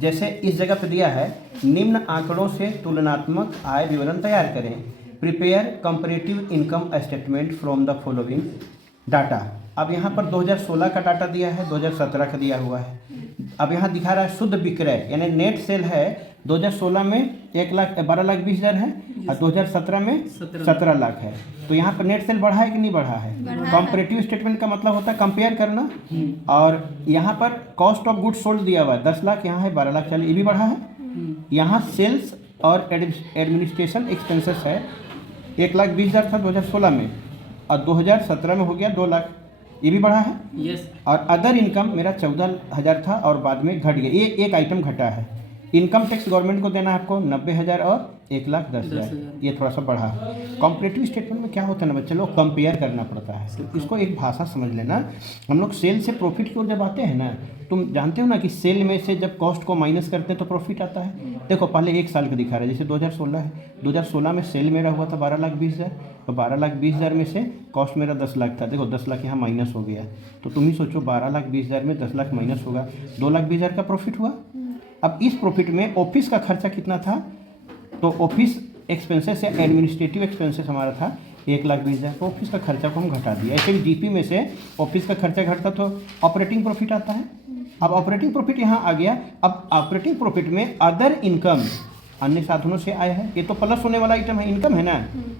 जैसे इस जगह पे दिया है, निम्न आंकड़ों से तुलनात्मक आय विवरण तैयार करें। Prepare comparative income statement from the following data. अब यहाँ पर 2016 का डाटा दिया है, 2017 का दिया हुआ है। अब यहाँ दिखा रहा है शुद्ध विक्रय, यानी नेट सेल है 2016 में 12,20,000 है और 2017 में 17 लाख है। तो यहाँ पर नेट सेल बढ़ा है कि नहीं बढ़ा है? कंपैरेटिव स्टेटमेंट का मतलब होता है कंपेयर करना। और यहाँ पर कॉस्ट ऑफ गुड्स सोल्ड दिया हुआ है 10 लाख, यहाँ है 12,40,000, ये भी बढ़ा है। यहाँ सेल्स और एडमिनिस्ट्रेशन एक्सपेंसेस है 1,20,000 था 2016 में और 2017 में हो गया 2 लाख, ये भी बढ़ा है। यस। और अदर इनकम मेरा 14,000 था और बाद में घट गया, ये एक आइटम घटा है। इनकम टैक्स गवर्नमेंट को देना है आपको 90,000 और 1,10,000, ये थोड़ा सा बढ़ा। कंपैरेटिव स्टेटमेंट में क्या होता है ना बच्चे लोग, कंपेयर करना पड़ता है। इसको एक भाषा समझ लेना। हम लोग सेल से प्रॉफिट की ओर जब आते हैं ना, तुम जानते हो ना कि सेल में से जब कॉस्ट को माइनस करते हैं तो प्रॉफिट आता है। देखो पहले एक साल का दिखा रहा है, जैसे 2016 है, 2016 में सेल मेरा हुआ था 12,20,000, तो 12,20,000 में से कॉस्ट मेरा 10 लाख था। देखो 10 लाख यहाँ माइनस हो गया, तो तुम ही सोचो 12,20,000 में 10 लाख माइनस होगा, 2,20,000 का प्रॉफिट हुआ। अब इस प्रॉफिट में ऑफिस का खर्चा कितना था, तो ऑफिस एक्सपेंसेस या एडमिनिस्ट्रेटिव एक्सपेंसेस हमारा था 1,20,000, तो ऑफिस का खर्चा को हम घटा दिया। ऐसे ही जीपी में से ऑफिस का खर्चा घटता तो ऑपरेटिंग प्रॉफिट आता है। अब ऑपरेटिंग प्रॉफिट यहाँ आ गया। अब ऑपरेटिंग प्रॉफिट में अदर इनकम, अन्य साधनों से आया है, ये तो प्लस होने वाला आइटम है, इनकम है ना,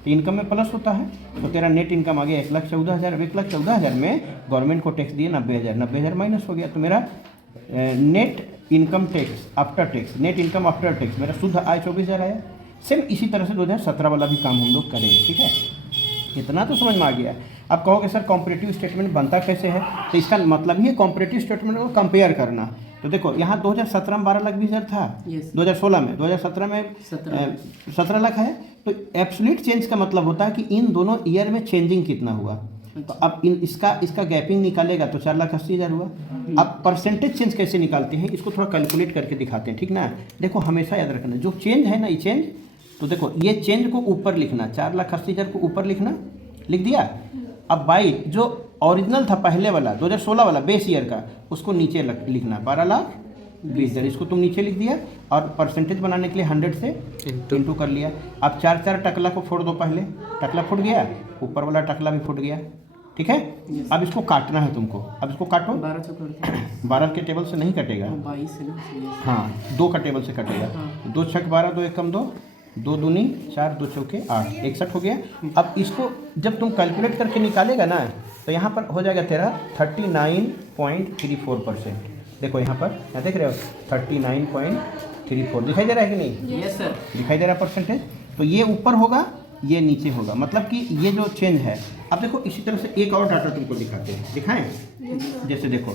तो इनकम में प्लस होता है। तो तेरा नेट इनकम आ गया 1,14,000। अब 1,14,000 में गवर्नमेंट को टैक्स दिए 90,000, 90,000 माइनस हो गया, तो मेरा net income tax after tax, net income after tax मेरा शुद्ध आय 24,000 आया। सेम इसी तरह से 2017 वाला भी काम हम लोग करेंगे, ठीक है। इतना तो समझ में आ गया। अब कहोगे सर कॉम्परेटिव स्टेटमेंट बनता कैसे है, तो इसका मतलब ही है कॉम्परेटिव स्टेटमेंट को कंपेयर करना। तो देखो यहाँ 2017 में 12,20,000 था, 2016 में, 2017 में 17 लाख है। तो एब्सोल्यूट चेंज का मतलब होता है कि इन दोनों ईयर में चेंजिंग कितना हुआ। तो अब इसका गैपिंग निकालेगा तो 4,80,000 हुआ। अब परसेंटेज चेंज कैसे निकालते हैं, इसको थोड़ा कैलकुलेट करके दिखाते हैं, ठीक ना। देखो हमेशा याद रखना, जो चेंज है ना, ये चेंज, तो देखो ये चेंज को ऊपर लिखना, 4,80,000 को ऊपर लिखना, लिख दिया। अब बाई जो ओरिजिनल था पहले वाला 2016 वाला बेस ईयर का, उसको नीचे लिखना 12,20,000, इसको तुम नीचे लिख दिया। और परसेंटेज बनाने के लिए 100 से इंटू कर लिया। अब 4 टकला को फोड़ दो, पहले टकला फूट गया, ऊपर वाला टकला भी फूट गया, ठीक है। अब इसको काटना है तुमको, अब इसको काटो। 12 के टेबल से नहीं कटेगा, 22 से ना, हाँ 2 का टेबल से कटेगा। 2 छक 12, 2 एकम 2, 2 दूनी 4, 2 चौके 8, 61 हो गया। अब इसको जब तुम कैलकुलेट करके निकालेगा ना, तो यहाँ पर हो जाएगा तेरा 39.34%। देखो यहाँ पर, यहाँ देख रहे हो 39.34 दिखाई दे रहा है कि नहीं? यस सर, दिखाई दे रहा है परसेंटेज। तो ये ऊपर होगा, ये नीचे होगा, मतलब कि ये जो चेंज है। अब देखो इसी तरह से एक और डाटा तुमको दिखाते हैं, दिखाएं। जैसे देखो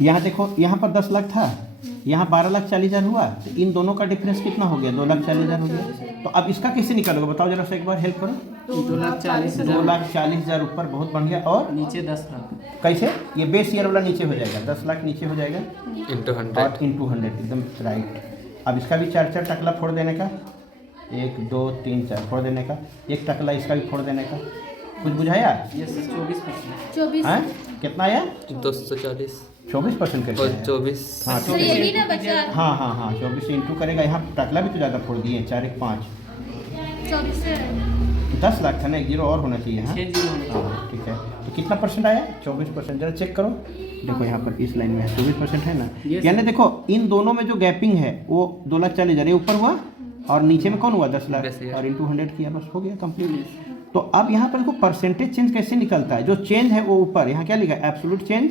यहाँ देखो, यहाँ पर 10 लाख था, यहाँ 12,40,000 हुआ, तो इन दोनों का डिफरेंस कितना हो गया? 2,40,000 हो गया। तो अब इसका कैसे निकालोगे बताओ जरा सा, एक बार हेल्प करो। 2,40,000 ऊपर, बहुत बढ़िया। और नीचे 10 लाख कैसे? ये बेस ईयर वाला नीचे हो जाएगा, 10 लाख नीचे हो जाएगा इंटू 100 और इंटू 100, एकदम राइट। अब इसका भी 4 टकला फोड़ देने का, 1 2 3 4 फोड़ देने का, एक टकला इसका भी फोड़ देने का। कुछ बुझाया? Yes sir, 24%। हाँ कितना आया? 240 24% करके और आया। 24 हाँ तो ये भी ना बचा, हाँ 24 से इंटू करेगा। यहाँ टकला भी तो ज़्यादा फोड़ दिए, 4 1 5, 24 से 10 लाख था ना, एक जीरो और होना चाहिए। हाँ 6 जीरो होना चाहिए। हाँ ठीक है। तो कितना परसेंट आया? 24%। जरा चेक करो, देखो यहाँ पर इस लाइन में 24% है ना। यानी देखो इन दोनों में जो गैपिंग है वो 2,40,000 ऊपर हुआ और नीचे में कौन हुआ? 10 लाख, और इंटू 100 किया, बस हो गया कंप्लीट। तो अब यहाँ पर देखो परसेंटेज चेंज कैसे निकलता है। जो चेंज है वो ऊपर, यहाँ क्या लिखा है? Absolute change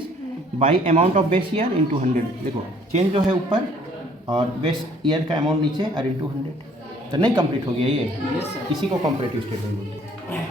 by amount of base year into 100। देखो चेंज जो है ऊपर और बेस ईयर का अमाउंट नीचे और इंटू 100। तो नहीं कंप्लीट हो गया ये, यस सर। इसी को कंपैरेटिव स्टेटमेंट बोलते हैं।